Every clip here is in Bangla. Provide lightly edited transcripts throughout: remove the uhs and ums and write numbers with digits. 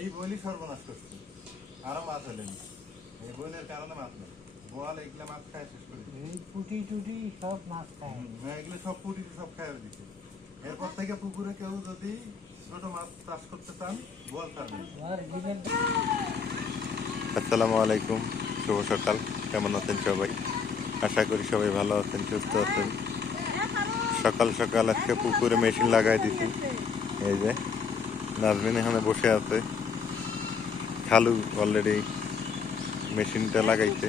এই বলি সর্বনাশ করছে, আরো মাছ হলেন। এই বইনের কারণে মাছ নেই, বোয়াল এগুলা মাছ খায় শেষ করে পুটি টুটি সব মাছ খায়। এগুলো সব পুটি সব খায় দিচ্ছে। এরপর থেকে পুকুরে কেউ যদি ছোট মাছ চাষ করতে চান, বোয়াল ছাড়বেন। আসসালামু আলাইকুম, শুভ সকাল। কেমন আছেন সবাই? আশা করি সবাই ভালো আছেন, সুস্থ আছেন। সকাল সকাল আজকে পুকুরে মেশিন লাগাই দিছি। এই যে নাজমিন এখানে বসে আছে, খালু অলরেডি মেশিনটা লাগাইছে।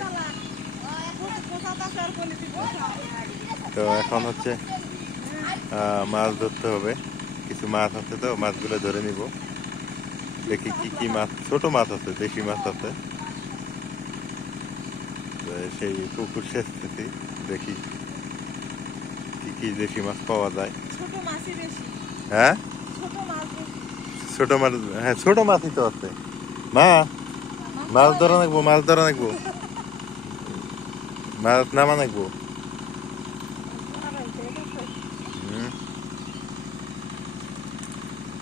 তো এখন হচ্ছে মাছ ধরতে হবে, কিছু মাছ আছে তো মাছগুলো ধরে নিব। দেখি কি কি মাছ, ছোট মাছ আছে, দেশি মাছ আছে। সেই পুকুর সেচতেছি, দেখি কি কি দেশি মাছ পাওয়া যায়। হ্যাঁ ছোট মাছ, হ্যাঁ ছোট মাছই তো আছে। মা মাছ ধরা নাকবো, মাছ ধরা নাকবো, মাছ নামা নাকবো।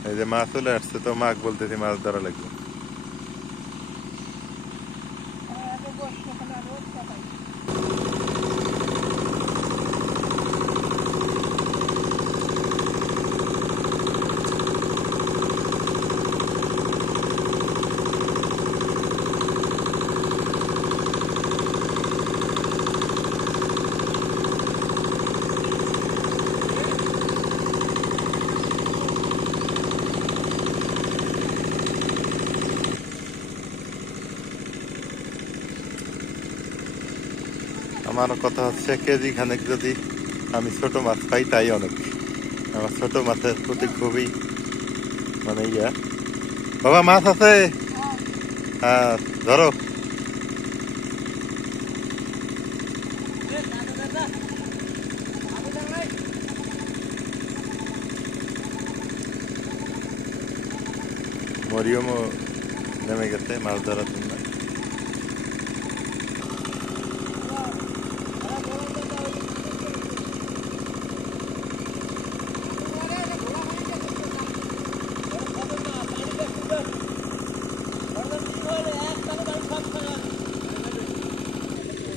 এই যে মাছ চলে আসছে, তো মাছ বলতেছি মাছ ধরা লাগবে। আমার কথা হচ্ছে কেজি খানেক যদি আমি ছোট মাছ পাই তাই অনেক। আমার ছোট মাছের প্রতি খুবই মানে বাবা মাছ আছে, হ্যাঁ ধরো। মরিয়মও নেমে গেছে মাছ ধরার জন্য।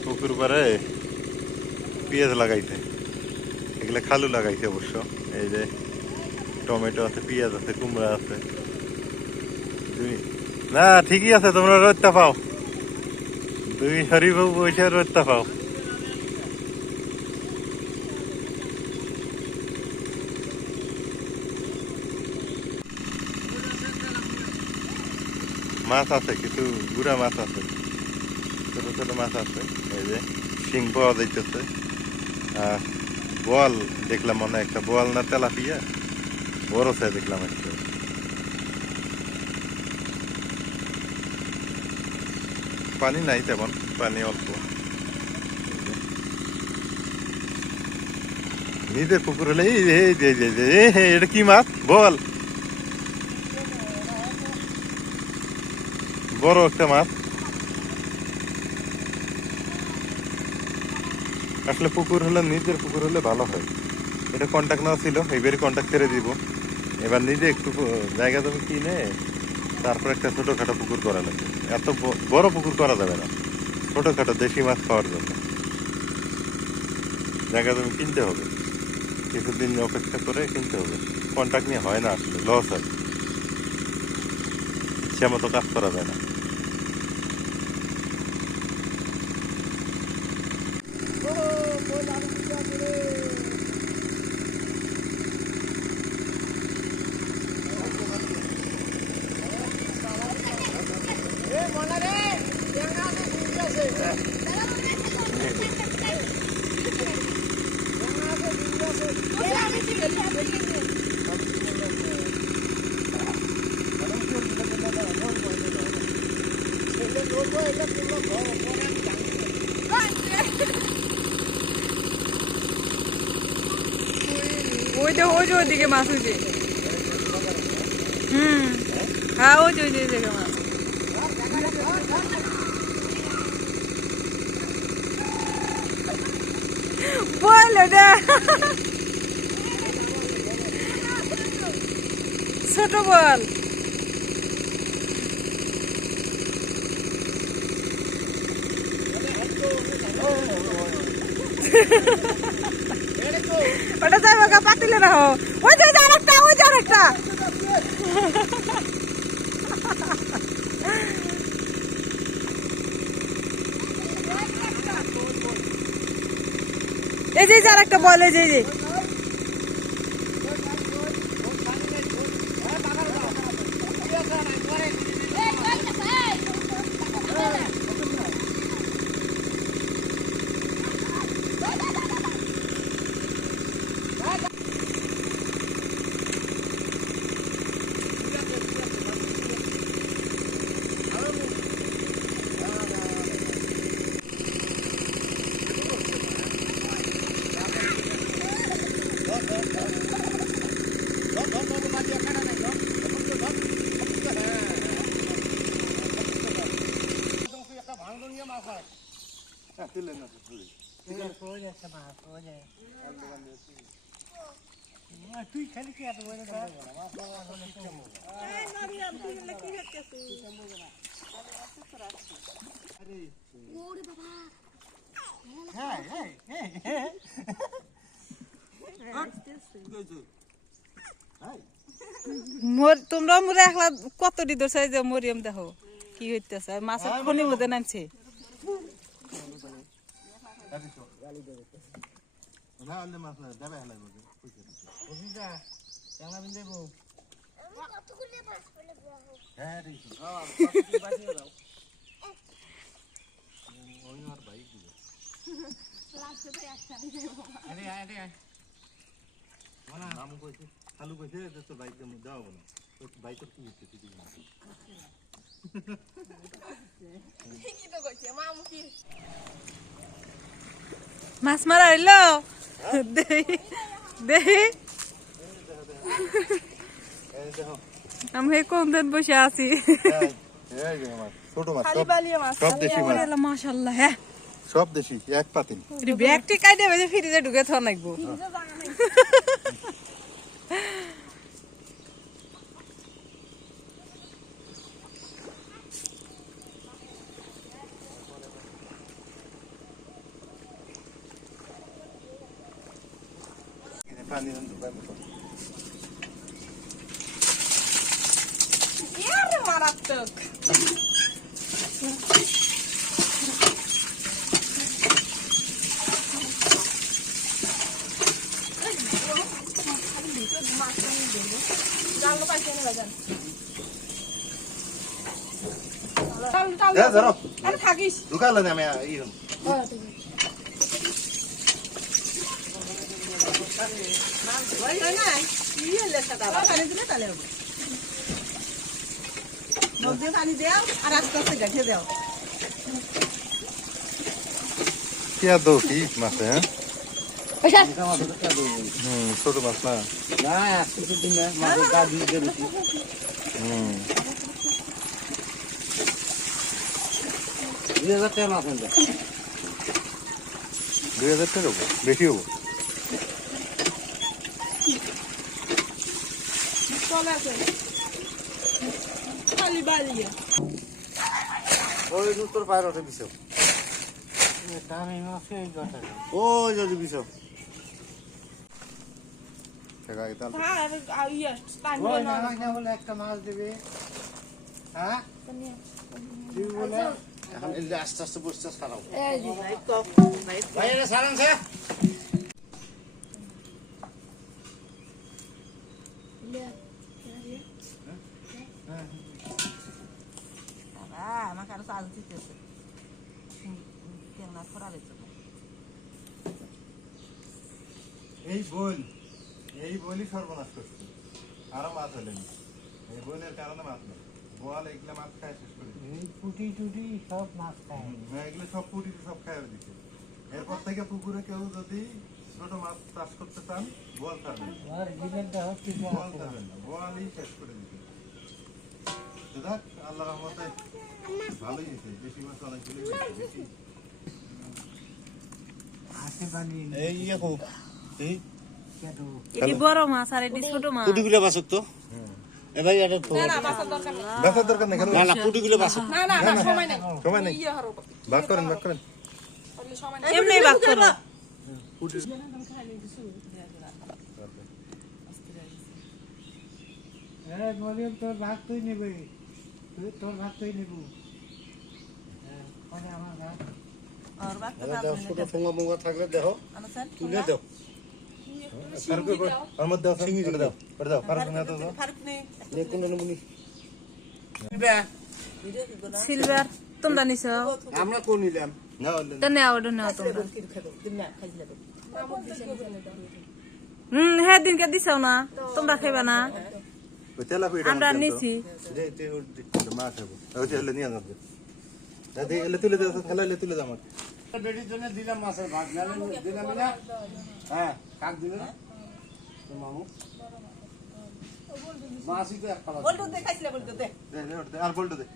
পুকুর পাড়ে পেঁয়াজ লাগাইছে, এগুলা খালু লাগাইছে অবশ্য। এই যে টমেটো আছে, পেঁয়াজ আছে, কুমড়া আছে। না ঠিকই আছে, তোমরা রোদটা পাও, তুমি হরিবাবু বসে রোদটা পাও। মাছ আছে, কিছু গুড়া মাছ আছে, ছোট ছোট মাছ আছে। এই যে শিং পাওয়া যাইতেছে। বোয়াল দেখলাম, মনে একটা বোয়াল না তেলাপিয়া বড় সাইজ দেখলাম একটা। পানি নাই তেমন, পানি অল্প। নিজের পুকুর হলে এটা কি মাছ বল, বড় একটা মাছ। আসলে পুকুর হলে, নিজের পুকুর হলে ভালো হয়। এটা কন্ট্যাক্ট নেওয়া ছিল, এবারে কন্ট্যাক্ট ছেড়ে দিব। এবার নিজে একটু জায়গা জমি কিনে তারপর একটা ছোটখাটো পুকুর করা লাগবে। এত বড় পুকুর করা যাবে না, ছোটখাটো দেশি মাছ খাওয়ার জন্য জায়গা জমি কিনতে হবে। কিছুদিন অপেক্ষা করে কিনতে হবে, কন্ট্যাক্ট নিয়ে হয় না, আসলে লস হয়, ইচ্ছা মতো কাজ করা যায় না। ওই যে ওইদিকে মাছ হয়েছে। হ্যাঁ ওই যে দেখে মাছ। বল ওটা ছোট বল। ওটা যাবো গা পাতিলে রাখো ওই যে আরেকটা ওই যে আরেকটা এই যে আরেকটা বলে যে তুই খালি কি এত বড় তোমরা মোরে একলা কত দিদর চাই যে মরিয়ম দেখো কি হইতেছে মাছের খনি মধ্যে নামছে খালু কইছে যে তোর বাইকের মধ্যে যাবো না তোর বাইকের কি হচ্ছে তুই মাছ মারা হইলো দেহি দেহি আমি কোন দিন বসে আছি ছোট মাছ খালি বালিয়া মাছ সব দেশি মাছ মাশাআল্লাহ হ্যাঁ সব দেশি এক পাতিল ব্যাগটি কাইটে বেজে ফ্রিজে ঢুকে থা নাকবো পানি ঢুকাই মতো মারাত্মক থাকিস ঢুকালো না আমি পানি দেও আর আস্তে আস্তে গাছে দেও কি আর দো কি মাছ হ্যাঁ ছোট মাছ না দুই হাজার টাকা হবো বেশি হবো ওই তোর পায়ের ওঠে বিষ দামি মাছ এই কথা ওই যদি বিষ বলে একটা মাছ দেবে হ্যাঁ দিবি বলে এখন আস্তে আস্তে বসতে সারাও ভাই এটা সারান স্যার আমাকে আরো চাল দিতেছে কেমন ফোরা দিচ্ছে এই বলি সর্বনাশ করছে আরো মাছ হলেনি এই বইলের কারণে মাছ নেই বোয়াল এগুলো মাছ খায় শেষ করে এই পুটি টুটি সব মাছ খায় এগুলো সব পুটি সব খায় দিচ্ছে এরপর থেকে পুকুরে কেউ যদি ছোট মাছ চাষ করতে চান বোয়াল ছাড়বেন আর বিলের দেহ কিছু বোয়াল আছে ছাড়বেন না বোয়ালই শেষ করে দিচ্ছে দেখ আল্লাহ রহমতে ভালোই হয়েছে বেশি মাছ অনেকগুলো বেশি হাসি পানি এই এই কেন এটি বড় মাছ আর এটি ছোট মাছ পুটিগুলো বাসক তো এ ভাই এটা তো বেচার দরকার নেই না না পুটিগুলো বাসক না না না সময় নাই সময় নেই ইয়ে হরো ভাগ করেন এমনি ভাগ করো মরিয়ম তোর ভাগ তুই নেবে তোর ভাগ তুই নেবো পরে আমার ভাগ ছোট ঠোঙা মোঙা থাকলে দেখো তুলে দাও আর মধ্যে আছে এটা দাও এটা দাও ফারুক না তো দাও দেখুন নেবুনি সিলভার তোমরা নিছ আমরা কোন নিলাম না তো নেও ওটা নেও তোমরা হ্যাঁ দিনকে দিছাও না তোমরা খাইবা না ওই তেলাপিটা আমরা নিছি দে দে ওর দে মা খাবো ওই যে হলে নিয়ে যাবে দাদি এলে তুলে দাও খেলা এলে তুলে দাও আমার বেটির জন্য দিলাম মাছের ভাত নালে দিলাম না হ্যাঁ কাক দিলে না তো মামু মাছই তো একটা দে দে আর বলটো দে